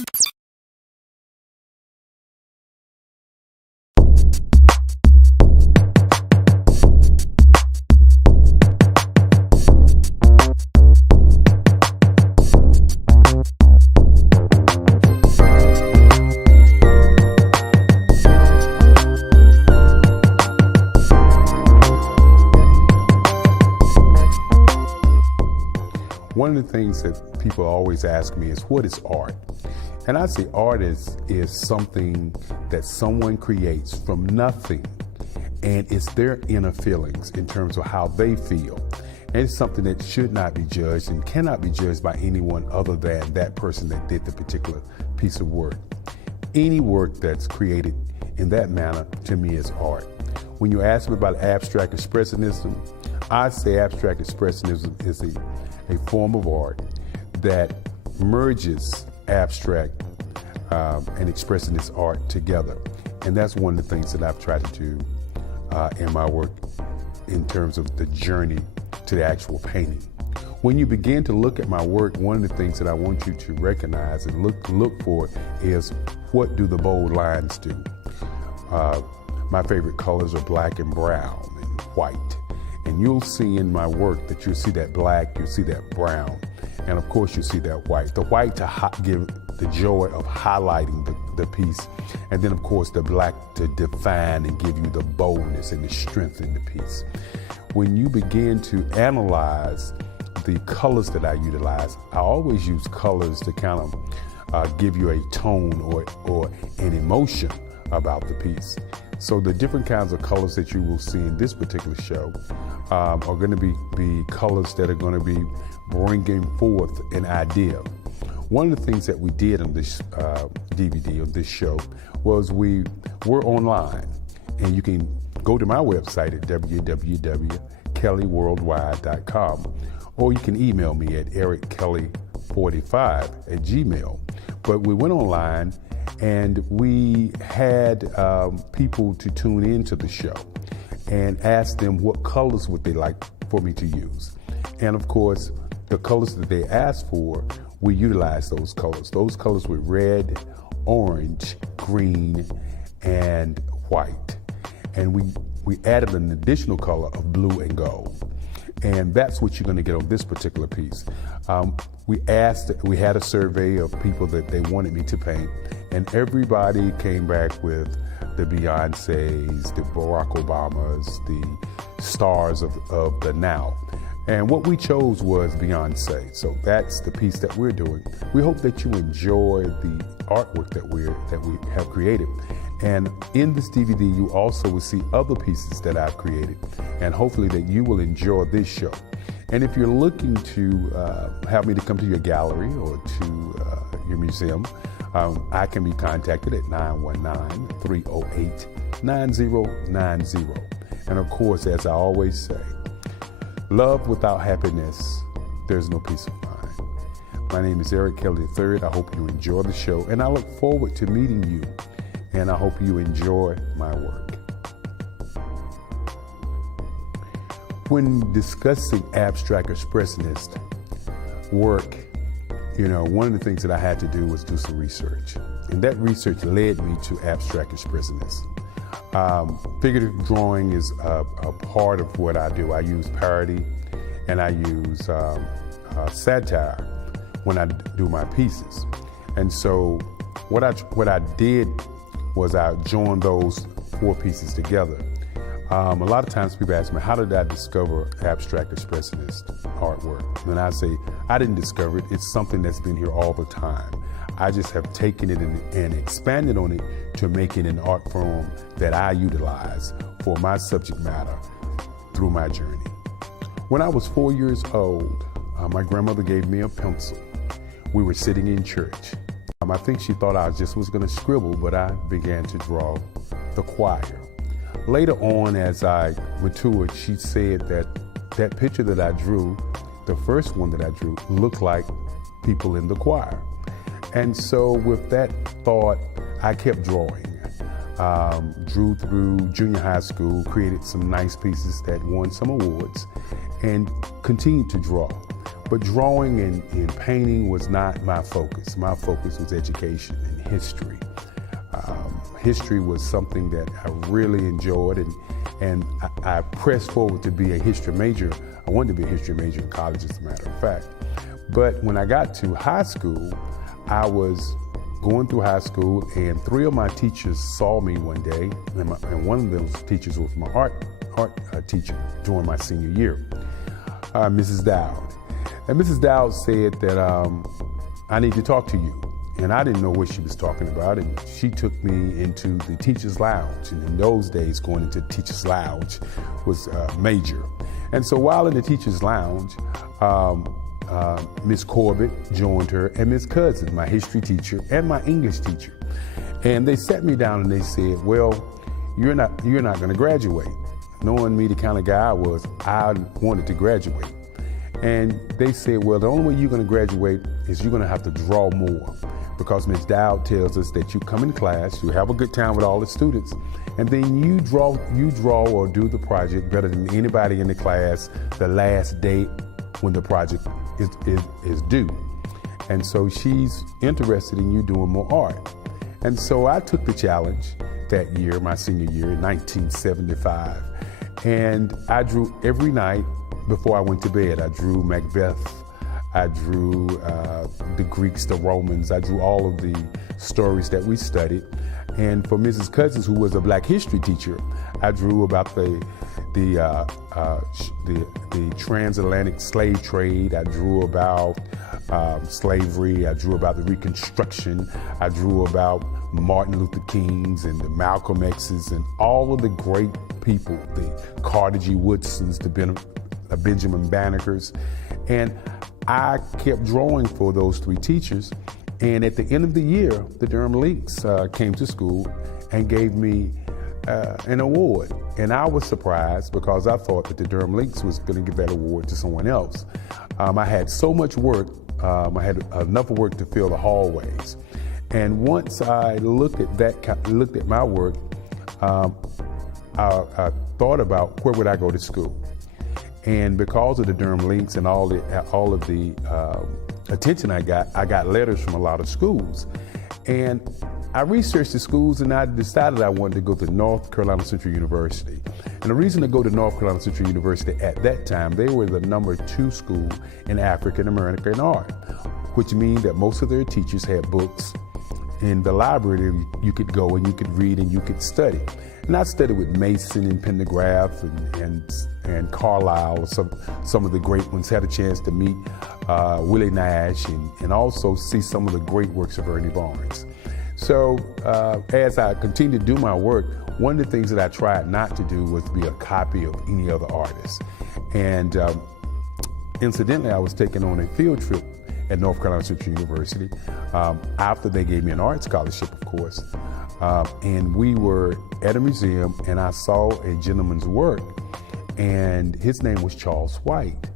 One of the things that people always ask me is, what is art? And I say art is something that someone creates from nothing, and it's their inner feelings in terms of how they feel. And it's something that should not be judged and cannot be judged by anyone other than that person that did the particular piece of work. Any work that's created in that manner, to me, is art. When you ask me about abstract expressionism, I say abstract expressionism is a form of art that merges abstract and expressionist art together. And that's one of the things that I've tried to do in my work in terms of the journey to the actual painting. When you begin to look at my work, one of the things that I want you to recognize and look for is, what do the bold lines do? My favorite colors are black and brown and white. And you'll see in my work that you'll see that black, you'll see that brown, and of course you'll see that white. The white to give the joy of highlighting the piece, and then of course the black to define and give you the boldness and the strength in the piece. When you begin to analyze the colors that I utilize, I always use colors to kind of give you a tone or an emotion about the piece. So the different kinds of colors that you will see in this particular show are going to be colors that are going to be bringing forth an idea. One of the things that we did on this DVD, on this show, was we're online, and you can go to my website at www.kellyworldwide.com, or you can email me at erickelly45@gmail. But we went online, and we had people to tune into the show and ask them what colors would they like for me to use. And of course, the colors that they asked for, we utilized those colors. Those colors were red, orange, green, and white. And we added an additional color of blue and gold. And that's what you're going to get on this particular piece. We had a survey of people that they wanted me to paint, and everybody came back with the Beyoncés, the Barack Obamas, the stars of the now. And what we chose was Beyonce. So that's the piece that we're doing. We hope that you enjoy the artwork that we have created. And in this DVD, you also will see other pieces that I've created, and hopefully that you will enjoy this show. And if you're looking to have me to come to your gallery or to your museum, I can be contacted at 919-308-9090. And of course, as I always say, love without happiness, there's no peace of mind. My name is Eric Kelly III. I hope you enjoy the show, and I look forward to meeting you, and I hope you enjoy my work. When discussing abstract expressionist work, one of the things that I had to do was do some research. And that research led me to abstract expressionists. Figurative drawing is a part of what I do. I use parody and I use satire when I do my pieces. And so what I did was I joined those four pieces together. A lot of times people ask me, how did I discover abstract expressionist artwork? And I say, I didn't discover it. It's something that's been here all the time. I just have taken it and expanded on it to make it an art form that I utilize for my subject matter through my journey. When I was 4 years old, my grandmother gave me a pencil. We were sitting in church. I think she thought I just was going to scribble, but I began to draw the choir. Later on, as I matured, she said that picture that I drew, the first one that I drew, looked like people in the choir. And so with that thought, I kept drawing. Drew through junior high school, created some nice pieces that won some awards, and continued to draw. But drawing and painting was not my focus. My focus was education and history. History was something that I really enjoyed, and I pressed forward to be a history major. I wanted to be a history major in college, as a matter of fact. But when I got to high school, I was going through high school, and three of my teachers saw me one day, and one of those teachers was my art teacher during my senior year, Mrs. Dowd. And Mrs. Dowd said that I need to talk to you. And I didn't know what she was talking about, and she took me into the teacher's lounge. And in those days, going into the teacher's lounge was major. And so while in the teacher's lounge, Miss Corbett joined her, and Miss Cousin, my history teacher, and my English teacher. And they sat me down and they said, well, you're not gonna graduate. Knowing me the kind of guy I was, I wanted to graduate. And they said, well, the only way you're gonna graduate is you're gonna have to draw more. Because Ms. Dowd tells us that you come in class, you have a good time with all the students, and then you draw or do the project better than anybody in the class the last day when the project is due. And so she's interested in you doing more art. And so I took the challenge that year, my senior year, in 1975. And I drew every night before I went to bed. I drew Macbeth, I drew the Greeks, the Romans. I drew all of the stories that we studied. And for Mrs. Cousins, who was a Black history teacher, I drew about the transatlantic slave trade. I drew about slavery. I drew about the Reconstruction. I drew about Martin Luther King's and the Malcolm X's and all of the great people, the Carter G. Woodsons, the Benjamin Bannekers. And I kept drawing for those three teachers, and at the end of the year, the Durham Lynx came to school and gave me an award. And I was surprised because I thought that the Durham Lynx was going to give that award to someone else. I had so much work, I had enough work to fill the hallways. And once I looked at my work, I thought about where would I go to school. And because of the Durham Lynx and all of the attention I got letters from a lot of schools. And I researched the schools, and I decided I wanted to go to North Carolina Central University. And the reason to go to North Carolina Central University at that time, they were the #2 school in African American art, which means that most of their teachers had books in the library. You could go and you could read and you could study. And I studied with Mason and Pendergraft and Carlisle, some of the great ones. Had a chance to meet Willie Nash and also see some of the great works of Ernie Barnes. So as I continued to do my work, one of the things that I tried not to do was be a copy of any other artist. And incidentally, I was taken on a field trip at North Carolina Central University after they gave me an art scholarship, of course. And we were at a museum, and I saw a gentleman's work, and his name was Charles White.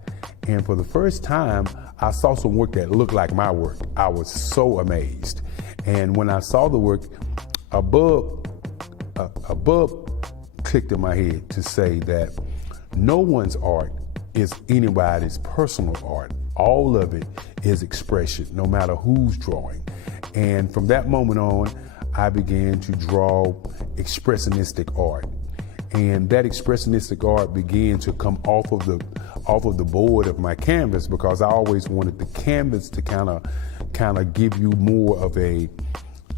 And for the first time, I saw some work that looked like my work. I was so amazed. And when I saw the work, a bulb clicked in my head to say that no one's art is anybody's personal art. All of it is expression, no matter who's drawing. And from that moment on, I began to draw expressionistic art. And that expressionistic art began to come off of the board of my canvas, because I always wanted the canvas to kind of give you more of a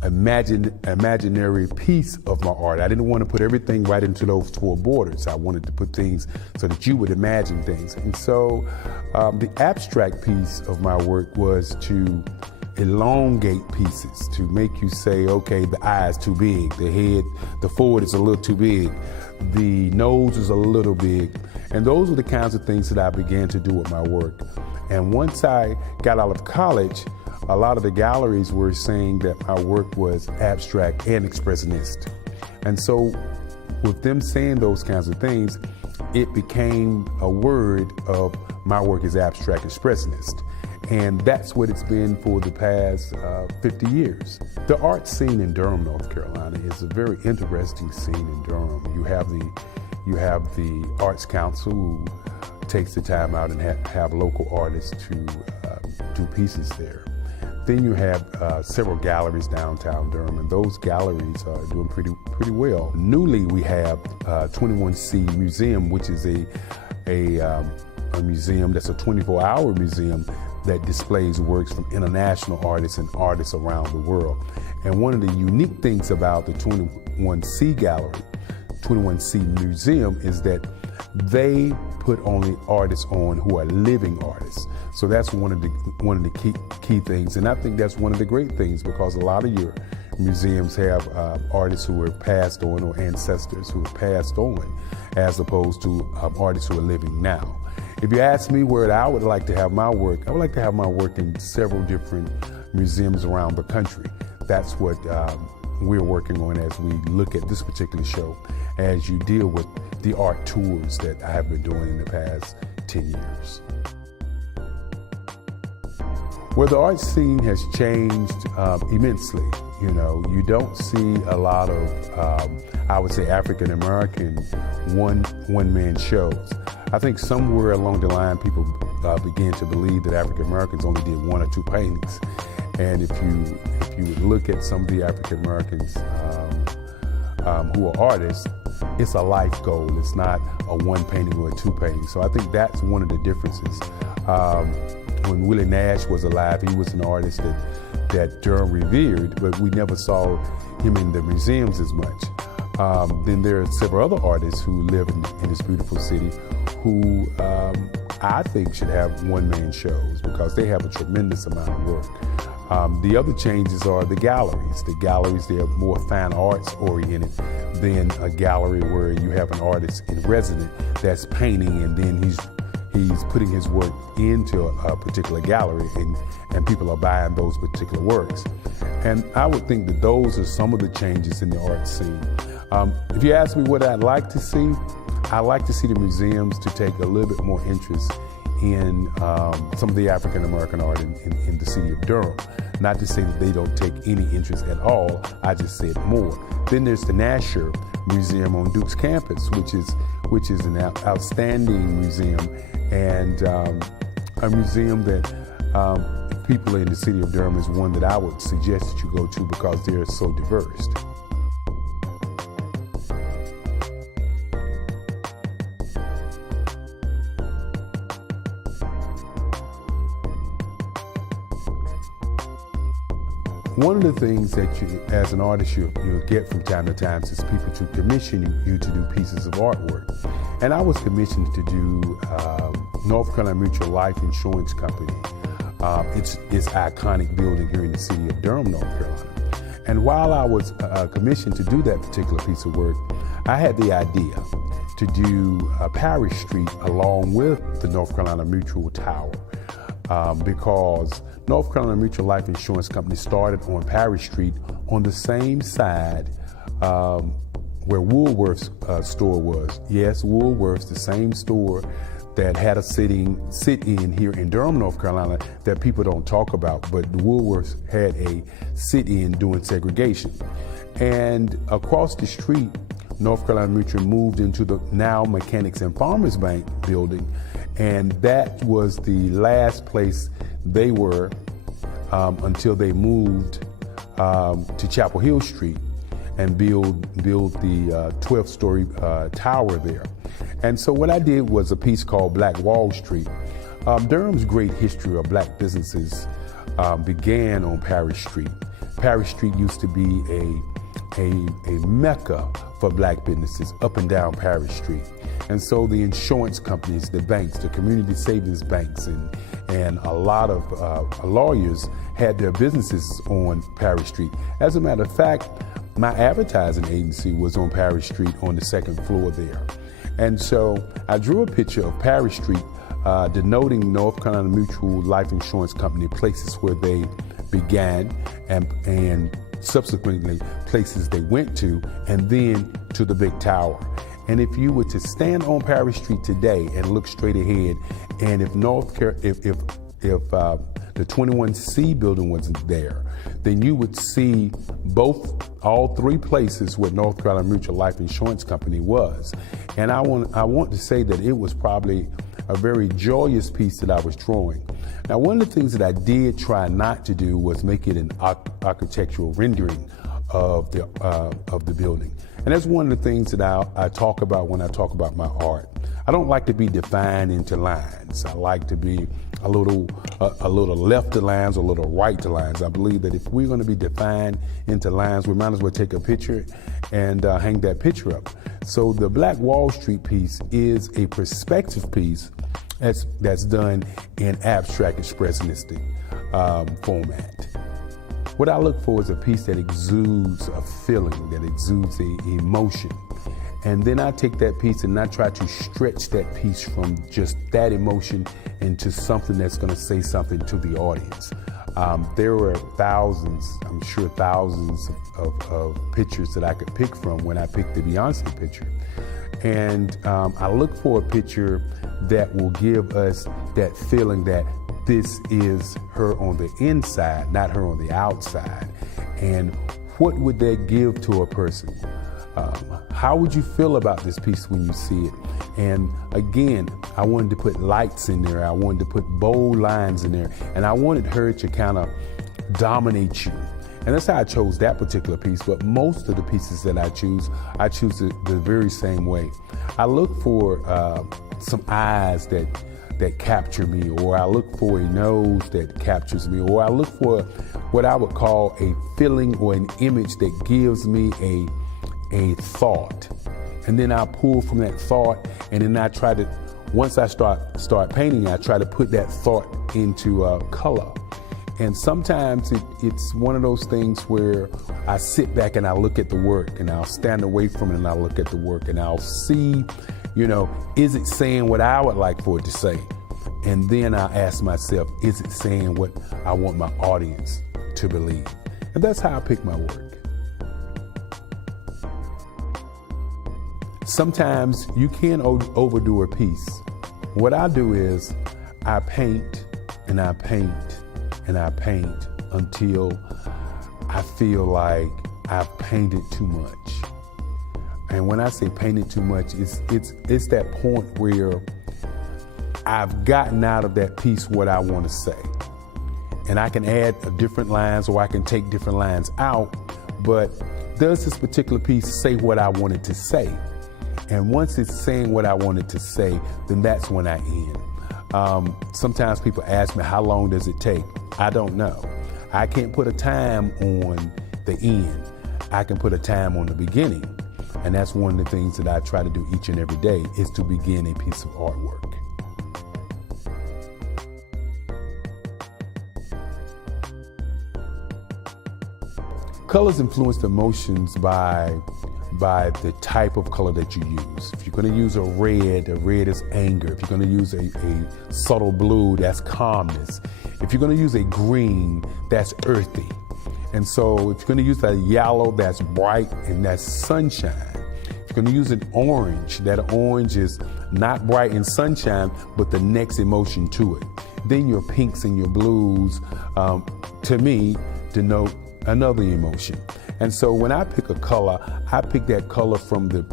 imaginary piece of my art. I didn't want to put everything right into those four borders. I wanted to put things so that you would imagine things. And so the abstract piece of my work was to elongate pieces, to make you say, okay, the eye is too big, the head, the forehead is a little too big, the nose is a little big. And those are the kinds of things that I began to do with my work. And once I got out of college, a lot of the galleries were saying that my work was abstract and expressionist. And so with them saying those kinds of things, it became a word of my work is abstract expressionist. And that's what it's been for the past 50 years. The art scene in Durham, North Carolina is a very interesting scene in Durham. You have the Arts Council, who takes the time out and have local artists to do pieces there. Then you have several galleries downtown Durham, and those galleries are doing pretty well. Newly, we have 21C Museum, which is a museum that's a 24-hour museum that displays works from international artists and artists around the world. And one of the unique things about the 21C Gallery, 21C Museum, is that they put only artists on who are living artists. So that's one of the key things, and I think that's one of the great things, because a lot of your museums have artists who are passed on or ancestors who are passed on, as opposed to artists who are living now. If you ask me where I would like to have my work, I would like to have my work in several different museums around the country. That's what we're working on as we look at this particular show, as you deal with the art tours that I have been doing in the past 10 years. Well, the art scene has changed immensely. You know, you don't see a lot of, I would say, African-American one-man shows. I think somewhere along the line, people began to believe that African-Americans only did one or two paintings. And if you look at some of the African-Americans who are artists, it's a life goal. It's not a one painting or a two painting. So I think that's one of the differences. When Willie Nash was alive, he was an artist that Durham revered, but we never saw him in the museums as much. Then there are several other artists who live in this beautiful city who I think should have one-man shows, because they have a tremendous amount of work. The other changes are the galleries. The galleries, they're more fine arts oriented than a gallery where you have an artist in resident that's painting, and then he's putting his work into a particular gallery, and people are buying those particular works. And I would think that those are some of the changes in the art scene. If you ask me what I'd like to see, I'd like to see the museums to take a little bit more interest in some of the African-American art in the city of Durham. Not to say that they don't take any interest at all, I just said more. Then there's the Nasher Museum on Duke's campus, which is an outstanding museum, and a museum that people in the city of Durham is one that I would suggest that you go to, because they're so diverse. One of the things that you, as an artist, you'll get from time to time is people to commission you to do pieces of artwork. And I was commissioned to do North Carolina Mutual Life Insurance Company. It's iconic building here in the city of Durham, North Carolina. And while I was commissioned to do that particular piece of work, I had the idea to do Parish Street along with the North Carolina Mutual Tower, because North Carolina Mutual Life Insurance Company started on Parish Street on the same side where Woolworth's store was. Yes, Woolworth's, the same store that had a sit-in here in Durham, North Carolina, that people don't talk about, but the Woolworths had a sit-in doing segregation. And across the street, North Carolina Mutual moved into the now Mechanics and Farmers Bank building, and that was the last place they were until they moved to Chapel Hill Street and build the 12-story tower there. And so what I did was a piece called Black Wall Street. Durham's great history of black businesses began on Parish Street. Parish Street used to be a mecca for black businesses up and down Parish Street. And so the insurance companies, the banks, the community savings banks, and a lot of lawyers had their businesses on Parish Street. As a matter of fact, my advertising agency was on Parish Street on the second floor there. And so I drew a picture of Parish Street denoting North Carolina Mutual Life Insurance Company, places where they began and subsequently places they went to, and then to the big tower. And if you were to stand on Parish Street today and look straight ahead, and if the 21C building wasn't there, then you would see all three places where North Carolina Mutual Life Insurance Company was. And I want to say that it was probably a very joyous piece that I was drawing. Now, one of the things that I did try not to do was make it an architectural rendering of the building. And that's one of the things that I talk about when I talk about my art. I don't like to be defined into lines. I like to be a little left to lines, a little right to lines. I believe that if we're going to be defined into lines, we might as well take a picture and hang that picture up. So the Black Wall Street piece is a perspective piece that's done in abstract expressionistic format. What I look for is a piece that exudes a feeling, that exudes an emotion. And then I take that piece and I try to stretch that piece from just that emotion into something that's going to say something to the audience. There were thousands, I'm sure thousands of pictures that I could pick from when I picked the Beyonce picture. And I look for a picture that will give us that feeling that this is her on the inside, not her on the outside. And what would that give to a person? How would you feel about this piece when you see it? And again, I wanted to put lights in there. I wanted to put bold lines in there. And I wanted her to kind of dominate you. And that's how I chose that particular piece. But most of the pieces that I choose it the very same way. I look for some eyes that capture me, or I look for a nose that captures me, or I look for what I would call a feeling or an image that gives me a thought. And then I pull from that thought, and then I try to, once I start painting, I try to put that thought into color. And sometimes it's one of those things where I sit back and I look at the work, and I'll stand away from it and I'll look at the work, and I'll see, is it saying what I would like for it to say? And then I ask myself, is it saying what I want my audience to believe? And that's how I pick my work. Sometimes you can overdo a piece. What I do is I paint and I paint and I paint until I feel like I've painted too much. And when I say painted too much, it's that point where I've gotten out of that piece what I want to say. And I can add different lines, or I can take different lines out, but does this particular piece say what I wanted to say? And once it's saying what I wanted to say, then that's when I end. Sometimes people ask me, how long does it take? I don't know. I can't put a time on the end. I can put a time on the beginning. And that's one of the things that I try to do each and every day, is to begin a piece of artwork. Colors influence emotions by the type of color that you use. If you're going to use a red is anger. If you're going to use a subtle blue, that's calmness. If you're going to use a green, that's earthy. And so if you're going to use a yellow, that's bright and that's sunshine. If you're going to use an orange, that orange is not bright and sunshine, but the next emotion to it. Then your pinks and your blues, to me, denote another emotion. And so when I pick a color, I pick that color from the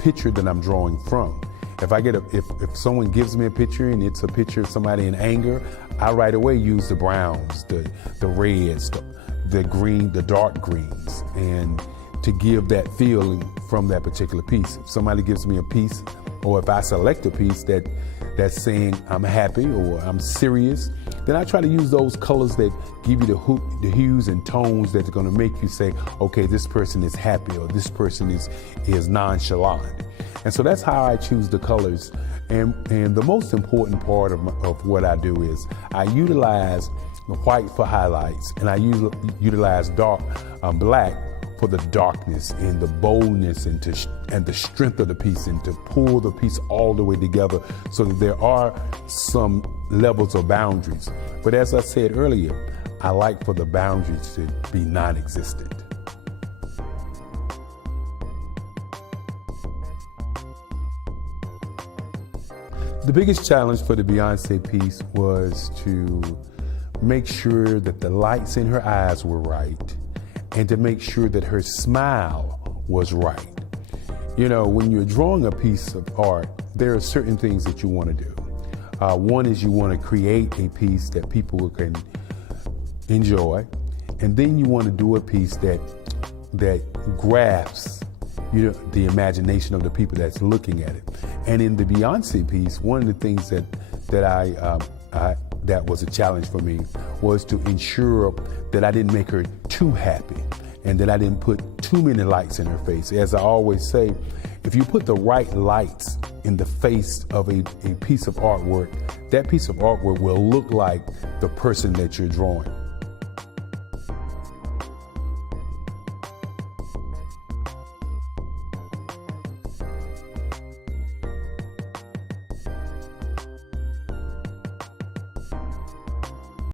picture that I'm drawing from. If someone gives me a picture and it's a picture of somebody in anger, I right away use the browns, the reds, the green, the dark greens, and to give that feeling from that particular piece. If somebody gives me a piece, or if I select a piece that's saying I'm happy or I'm serious, then I try to use those colors that give you the hues and tones that's going to make you say, okay, this person is happy, or this person is nonchalant. And so that's how I choose the colors. And the most important part of what I do is I utilize the white for highlights, and I utilize black for the darkness and the boldness and the strength of the piece, and to pull the piece all the way together so that there are some levels of boundaries. But as I said earlier, I like for the boundaries to be non-existent. The biggest challenge for the Beyonce piece was to make sure that the lights in her eyes were right, and to make sure that her smile was right. When you're drawing a piece of art, there are certain things that you want to do. One is you want to create a piece that people can enjoy, and then you want to do a piece that grabs the imagination of the people that's looking at it. And in the Beyonce piece, one of the things that was a challenge for me was to ensure that I didn't make her too happy and that I didn't put too many lights in her face. As I always say, if you put the right lights in the face of a piece of artwork, that piece of artwork will look like the person that you're drawing.